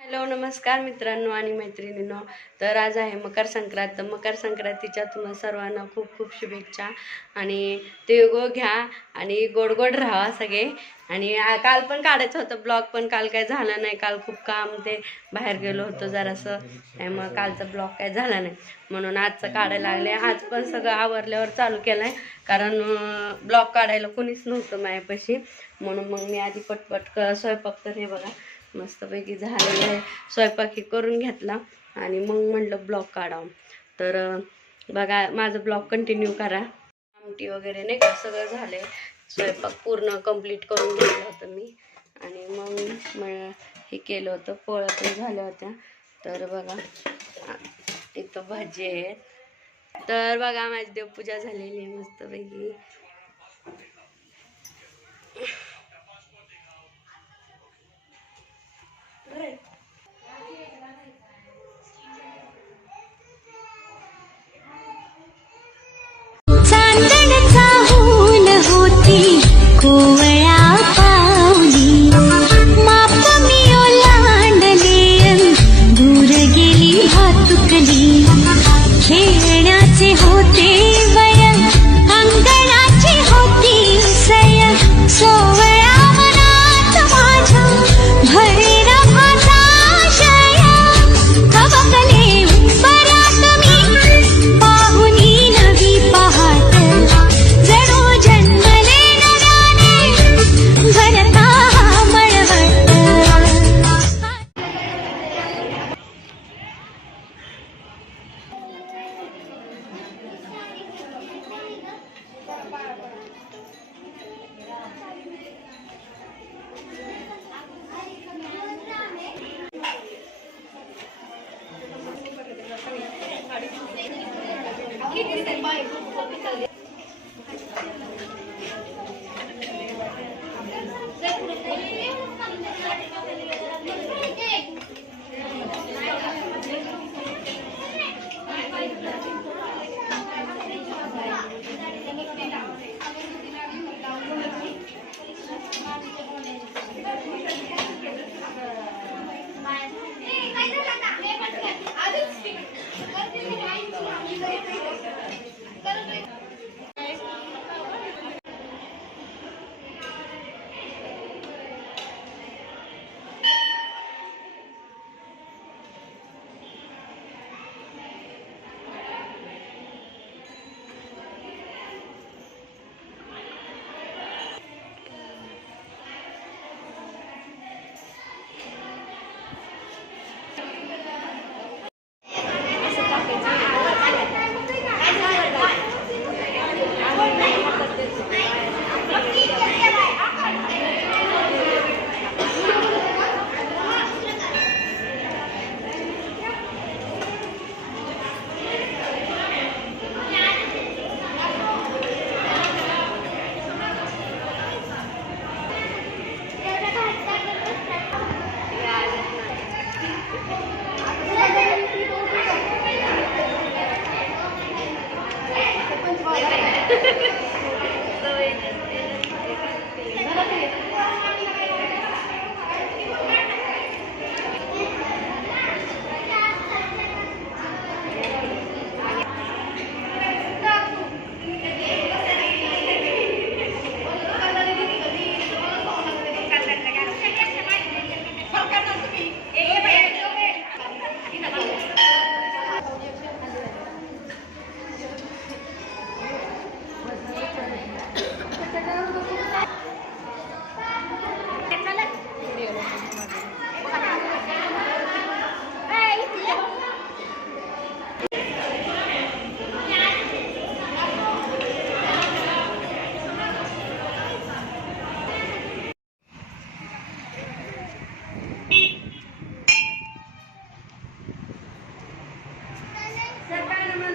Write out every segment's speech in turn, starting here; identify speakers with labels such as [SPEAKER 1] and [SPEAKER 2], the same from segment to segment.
[SPEAKER 1] Hello नमस्कार मित्रांनो आणि मैत्रिणींनो. तर आज आहे मकर संक्रांत. मकर संक्रांतीच्या तुम्हा सर्वांना खूप खूप शुभेच्छा. आणि तिळगुळ घ्या आणि गोड गोड राहा सगळे. आणि काल पण काढायचं होतं ब्लॉग पण काल काय झालं नाही. काल खूप काम ते बाहेर गेलो होतो जरासं. त्यामुळं कालचा ब्लॉग काय झाला नाही. म्हणून आजचं काढायला लागले. आज पण सगळं आवरल्यावर चालू केलं आहे कारण ब्लॉग काढायला कोणीच नव्हतं माझ्यापाशी. म्हणून मग मी आधी पटपट स्वयंपाक तर हे बघा मस्तपैकी झालेलं आहे. स्वयंपाकी करून घेतला आणि मग म्हटलं ब्लॉग काढावं. तर बघा माझं ब्लॉग कंटिन्यू करा. आमटी वगैरे नाही का सगळं झालं स्वयंपाक पूर्ण कंप्लीट करून घेतलं होतं मी. आणि मग म हे केलं होतं पोळ्या पण झाल्या होत्या. तर बघा इथं भाजी आहेत. तर बघा माझी देवपूजा झालेली आहे मस्तपैकी.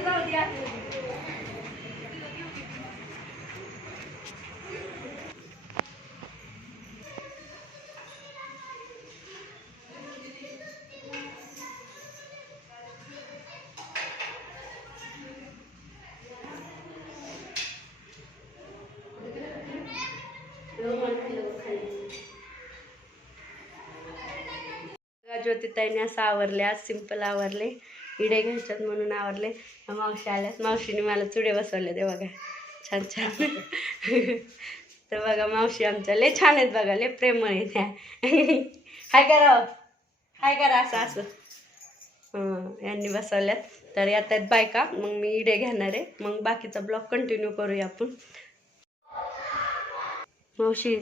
[SPEAKER 2] जाऊ द्या
[SPEAKER 1] ज्योतिताईने असं आवरले आज सिंपल आवरले. इडे घ्यायच्यात म्हणून आवरले. मावशी आल्यात. मावशीने मला चुडे बसवले ते बघा. छान छान. तर बघा मावशी आमच्या लय छान आहेत बघा. लय प्रेमळ आहे त्या हाय करा हो. हाय करा असं असं. हं, यांनी बसवल्यात. तर यात आहेत बायका. मग मी इडे घेणार आहे. मग बाकीचा ब्लॉग कंटिन्यू करूया आपण. मावशी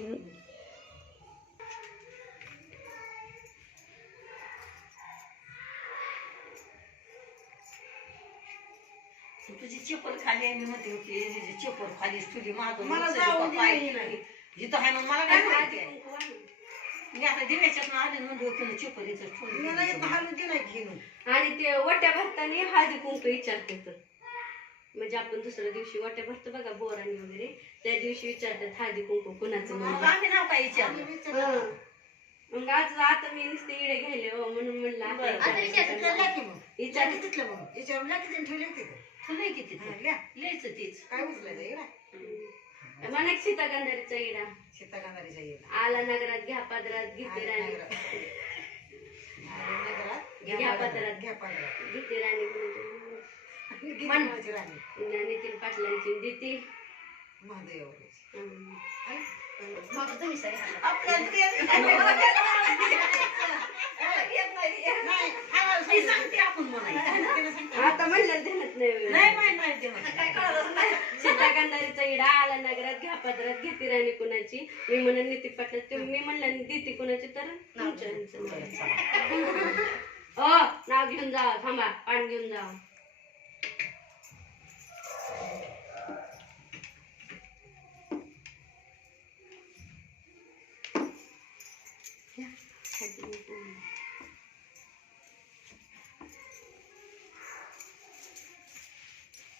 [SPEAKER 3] तुझी चप्पल खाली आहे मी म्हणते होती तुझी चप्पल खाली तुझी मागून
[SPEAKER 4] मला
[SPEAKER 3] उचलली
[SPEAKER 4] जाऊ
[SPEAKER 3] का
[SPEAKER 4] दे
[SPEAKER 3] पाय?
[SPEAKER 4] नाही.
[SPEAKER 3] जिथं आहे मग मला काय माहिती आहे? मी आता दिव्याच्यात आले म्हणून होती चप्पल इथं ठेवली.
[SPEAKER 4] मला येत हालू दे नाही घेऊन
[SPEAKER 1] आणि ते वट्या भरताना हळदी कुंकू विचारते तर म्हणजे आपण दुसऱ्या दिवशी वट्या भरतो बघा बोरानी वगैरे त्या दिवशी विचारतात हळदी कुंकू कुणाचं
[SPEAKER 3] मग
[SPEAKER 1] म्हणून
[SPEAKER 3] आम्ही नाव काय विचारलं
[SPEAKER 1] हं. मग आज आता मी नुसते इडे घ्यायले हो म्हणून म्हणलं आता
[SPEAKER 3] बरं.
[SPEAKER 4] आता
[SPEAKER 1] विचारायचं.
[SPEAKER 4] विचार तिथलं की मग
[SPEAKER 1] विचार
[SPEAKER 4] विचार तिथलं मग विचार तिथं ठेवले तिथं
[SPEAKER 3] तुला किती. लिहायचं तीच
[SPEAKER 4] काय उचलायचं इकडं?
[SPEAKER 1] हं. म्हणा की सीता गांधारीचा इडा
[SPEAKER 4] शेताकांदारीच्या येईल
[SPEAKER 1] आला नगरात घ्या पादरात घेते राणी घ्या पदरात.
[SPEAKER 4] घ्या पदरात.
[SPEAKER 1] घेते राणी म्हणजे
[SPEAKER 4] राणी?
[SPEAKER 1] नितीन पाटलांची दिती
[SPEAKER 4] महादेव.
[SPEAKER 3] आपल्याला ते-
[SPEAKER 4] नाही, आम्हाला
[SPEAKER 3] ती सांगते आपण म्हणायचं
[SPEAKER 4] तिला सांग.
[SPEAKER 1] आता म्हणलं ध्यानात नाही
[SPEAKER 3] नाही माहीत नाही ते म्हणायचं.
[SPEAKER 1] सीताकांदारीचा इडा आला नगरात घ्या पदरात घेते राणी कुणाची. मी म्हणून नीती पाटला ते मी म्हणलं देते कुणाची तर तुमच्या. हो नाव घेऊन जावा थांबा पान घेऊन जावा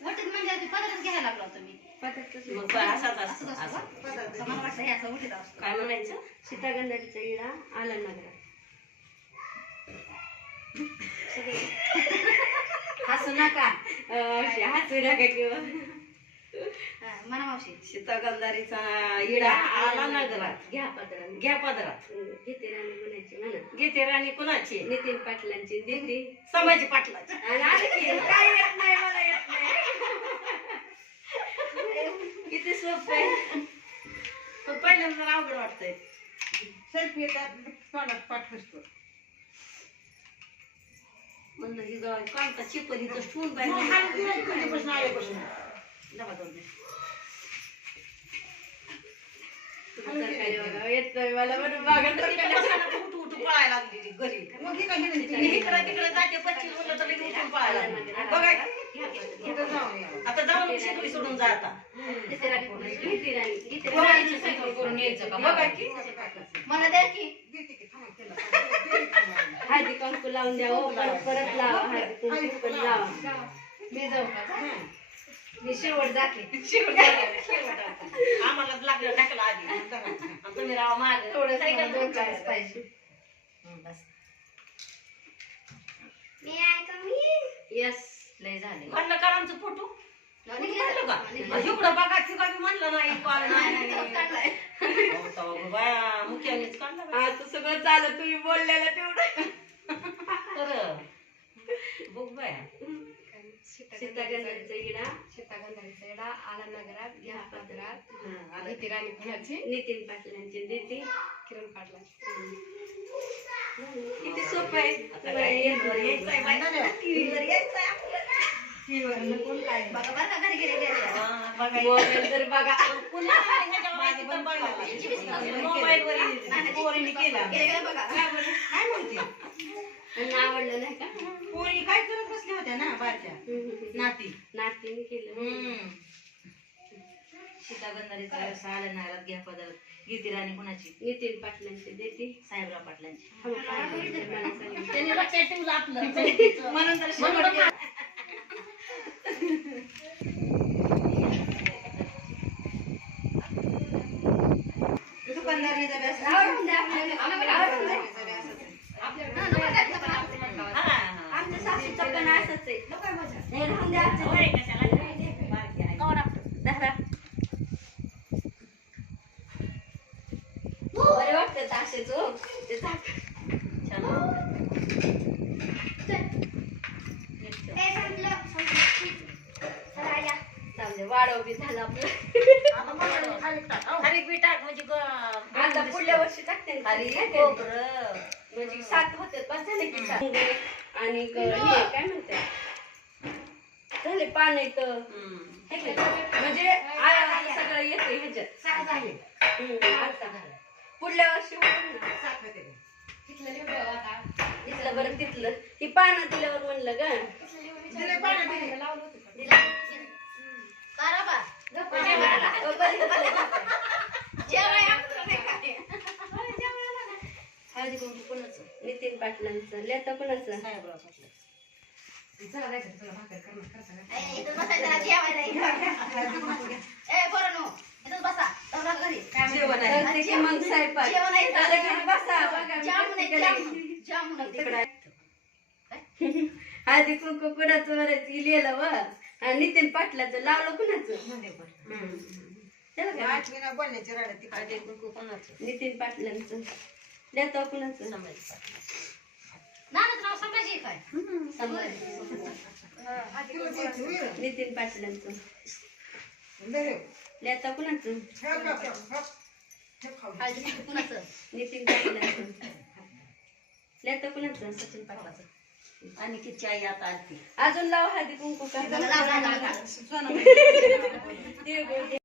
[SPEAKER 5] वटीत म्हणजे घ्यायला लागलो होतो
[SPEAKER 3] मग. काय असाच असतो
[SPEAKER 5] असं हे
[SPEAKER 3] म्हणायचं?
[SPEAKER 1] इडा आला नगरात
[SPEAKER 3] हसू नका.
[SPEAKER 1] अं, हसू नका किंवा.
[SPEAKER 5] हा, मावशी.
[SPEAKER 3] सीतागंधारीचा इडा आला नगरात
[SPEAKER 1] घ्या पदरात
[SPEAKER 3] घ्या पदरात.
[SPEAKER 1] घेते राणी कुणाची म्हणा.
[SPEAKER 3] घेते राणी कुणाची?
[SPEAKER 1] नितीन पाटलांची. दिदी
[SPEAKER 3] संभाजी पाटलाची.
[SPEAKER 1] आणि आलं की काय येत नाही मला येत नाही. सोपं आहे
[SPEAKER 3] पण पहिल्यांदा जरा अवघड वाटतंय
[SPEAKER 4] सेल्फी येतात तोंडात पाठ फिरतो
[SPEAKER 3] म्हणलं ही गाव कामता चिपली तर ठेवून पाहिजे
[SPEAKER 4] कधीपासून आल्यापासून.
[SPEAKER 1] सरकारी बघा, येतोय मला म्हणून बघा
[SPEAKER 3] उठू उठू पळायला लागली घरी
[SPEAKER 4] मग ही काय हिंडते?
[SPEAKER 3] जाते पच्चीस म्हणलं तर उठून पळायला आता जाऊन शिकली सोडून जा आता. की करून यायचं का
[SPEAKER 4] बघा की.
[SPEAKER 3] की
[SPEAKER 5] मला द्या की.
[SPEAKER 4] की, की.
[SPEAKER 1] हळदी कुंकू लावून द्या हो परत परत लावा हळदी कुंकू पण लावा.
[SPEAKER 5] मी जाऊ का. मी शेवट जाते.
[SPEAKER 3] शेवट. आम्हालाच लागलं ढकला आधी. तुम्ही राव माग.
[SPEAKER 5] थोडं दोन चाळीस पाहिजे.
[SPEAKER 3] बस.
[SPEAKER 1] यस
[SPEAKER 5] लय झाले.
[SPEAKER 3] म्हणलं का आमचं फोटो म्हणलं का? इकडं बघा म्हणलं नाही कॉल नाही हो, तेव्हा बाया मुख्यानेच काढला बाई.
[SPEAKER 1] आता सगळं चालत तुम्ही बोललेलं तेवढं.
[SPEAKER 3] खरं बघ बाया.
[SPEAKER 1] सीतागंधारीचा इडा.
[SPEAKER 5] शेतागंधारीचा येडा आला नगरात घ्या पदरात.
[SPEAKER 3] हं, आलं.
[SPEAKER 5] राणी कुणाची?
[SPEAKER 1] नितीन पाटलांची दिदी
[SPEAKER 5] किरण पाटलाची.
[SPEAKER 1] किती सोपं आहे.
[SPEAKER 3] आता काय? बाई.
[SPEAKER 5] घरी
[SPEAKER 1] आवडलं नाही का?
[SPEAKER 4] पोरी काय करत बसल्या होत्या ना बारच्या नाती.
[SPEAKER 1] नातीने केलं.
[SPEAKER 3] सीतागंधारीचा आलं नारात घ्या पदार्थ गीती राणी कुणाची?
[SPEAKER 1] नितीन पाटलांची देते
[SPEAKER 3] साहेबराव पाटलांची.
[SPEAKER 1] मला सांगितलं
[SPEAKER 3] त्यांनी लक्षात ठेवलं आपलं. म्हणून तर
[SPEAKER 1] असेच आहे नाही, राहून द्या आमचं.
[SPEAKER 3] होय, कशाला? बारकी आहे.
[SPEAKER 1] धरा. बरे वाटतात असेच हो ते चालले वाढव बी झालं आपलं.
[SPEAKER 3] खाली बी टाक म्हणजे ग-
[SPEAKER 1] आता पुढल्या वर्षी टाकते ना.
[SPEAKER 3] खाली खोबरं.
[SPEAKER 1] म्हणजे सात होते बस झाले की सात. आणि हे काय म्हणते? झाले पान येत
[SPEAKER 3] हम्म.
[SPEAKER 1] म्हणजे सगळं येते ह्याच्यात. हम्म, आता. पुढल्या वर्षी होईल ना.
[SPEAKER 5] तिथलं
[SPEAKER 1] बरं तिथलं. ही पानं दिल्यावर म्हणलं ग.
[SPEAKER 5] लिहून विचारलं. लावलं होतं का?
[SPEAKER 1] अ, बरं, बरं.
[SPEAKER 3] हळदी कुंकू कोणाचं?
[SPEAKER 1] नितीन पाटलांचं लेता कोणाचं
[SPEAKER 3] जेवण
[SPEAKER 1] मग स्वयंपाक बसा बघा आहे. हळदी कुंकू कुणाचं लिहिलं व आणि नितीन पाटलाचं लावलं कुणाचं? हम्म. त्याला काय?
[SPEAKER 4] आठवीला बोलण्याची राड ती
[SPEAKER 3] हळदी कुंकू कोणाचं?
[SPEAKER 1] नितीन पाटलांचं. लेता कुणाचं?
[SPEAKER 3] संभाजी.
[SPEAKER 4] होय?
[SPEAKER 1] नितीन पाटलांचं. लेता कुणाचं?
[SPEAKER 4] खाऊ.
[SPEAKER 1] नितीन पाटलांचं. लेता कुणाचं?
[SPEAKER 3] सचिन पाटलाचं. आणि किती आई आता आलती
[SPEAKER 1] अजून लाव हळदी कुंकू का?